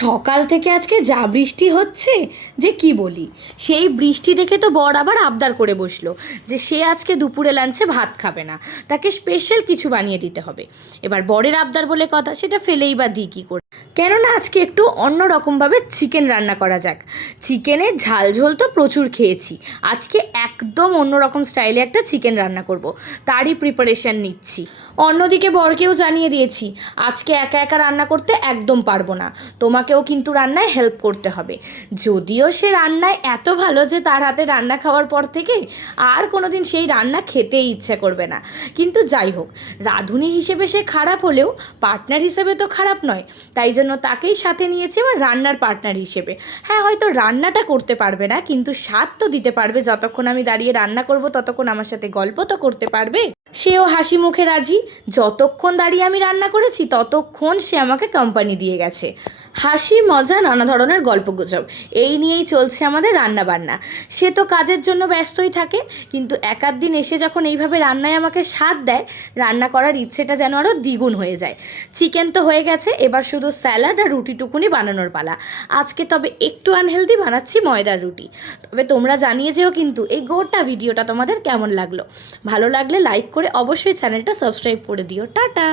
সকাল থেকে আজকে যা বৃষ্টি হচ্ছে যে কি বলি। সেই বৃষ্টি দেখে তো বর আবার আবদার করে বসলো যে সে আজকে দুপুরে লাঞ্চে ভাত খাবে না, তাকে স্পেশাল কিছু বানিয়ে দিতে হবে। এবার বরের আবদার বলে কথা, সেটা ফেলেই বা দিই কী করে। কেননা আজকে একটু অন্য রকমভাবে চিকেন রান্না করা যাক। চিকেনের ঝাল ঝোল তো প্রচুর খেয়েছি, আজকে একদম অন্যরকম স্টাইলে একটা চিকেন রান্না করব, তারই প্রিপারেশান নিচ্ছি। অন্যদিকে বরকেও জানিয়ে দিয়েছি আজকে একা একা রান্না করতে একদম পারবো না, তোমাকেও কিন্তু রান্নায় হেল্প করতে হবে। যদিও সে রান্নায় এত ভালো যে তার হাতে রান্না খাওয়ার পর থেকে আর কোনো দিন সেই রান্না খেতেই ইচ্ছে করবে না। কিন্তু যাই হোক, রাঁধুনি হিসেবে সে খারাপ হলেও পার্টনার হিসেবে তো খারাপ নয়, তাই জন্য তাকেই সাথে নিয়েছি আমার রান্নার পার্টনার হিসেবে। হ্যাঁ, হয়তো রান্নাটা করতে পারবে না, কিন্তু স্বাদ তো দিতে পারবে। যতক্ষণ আমি দাঁড়িয়ে রান্না করব ততক্ষণ আমার সাথে গল্প তো করতে পারবে। সেও হাসি মুখে রাজি। যতক্ষণ দাঁড়িয়ে আমি রান্না করেছি ততক্ষণ সে আমাকে কোম্পানি দিয়ে গেছে। হাসি মজা নানা ধরনের গল্পগুজব এই নিয়েই চলছে আমাদের রান্না বান্না। সে তো কাজের জন্য ব্যস্তই থাকে, কিন্তু এক আধ দিন এসে যখন এইভাবে রান্নায় আমাকে স্বাদ দেয়, রান্না করার ইচ্ছেটা যেন আরও দ্বিগুণ হয়ে যায়। চিকেন তো হয়ে গেছে, এবার শুধু স্যালাড আর রুটিটুকুনি বানানোর পালা। আজকে তবে একটু আনহেলদি বানাচ্ছি, ময়দার রুটি। তবে তোমরা জানিয়ে যেও কিন্তু এই গোটা ভিডিওটা তোমাদের কেমন লাগলো। ভালো লাগলে লাইক করে অবশ্যই চ্যানেলটা সাবস্ক্রাইব করে দিও। টাটা।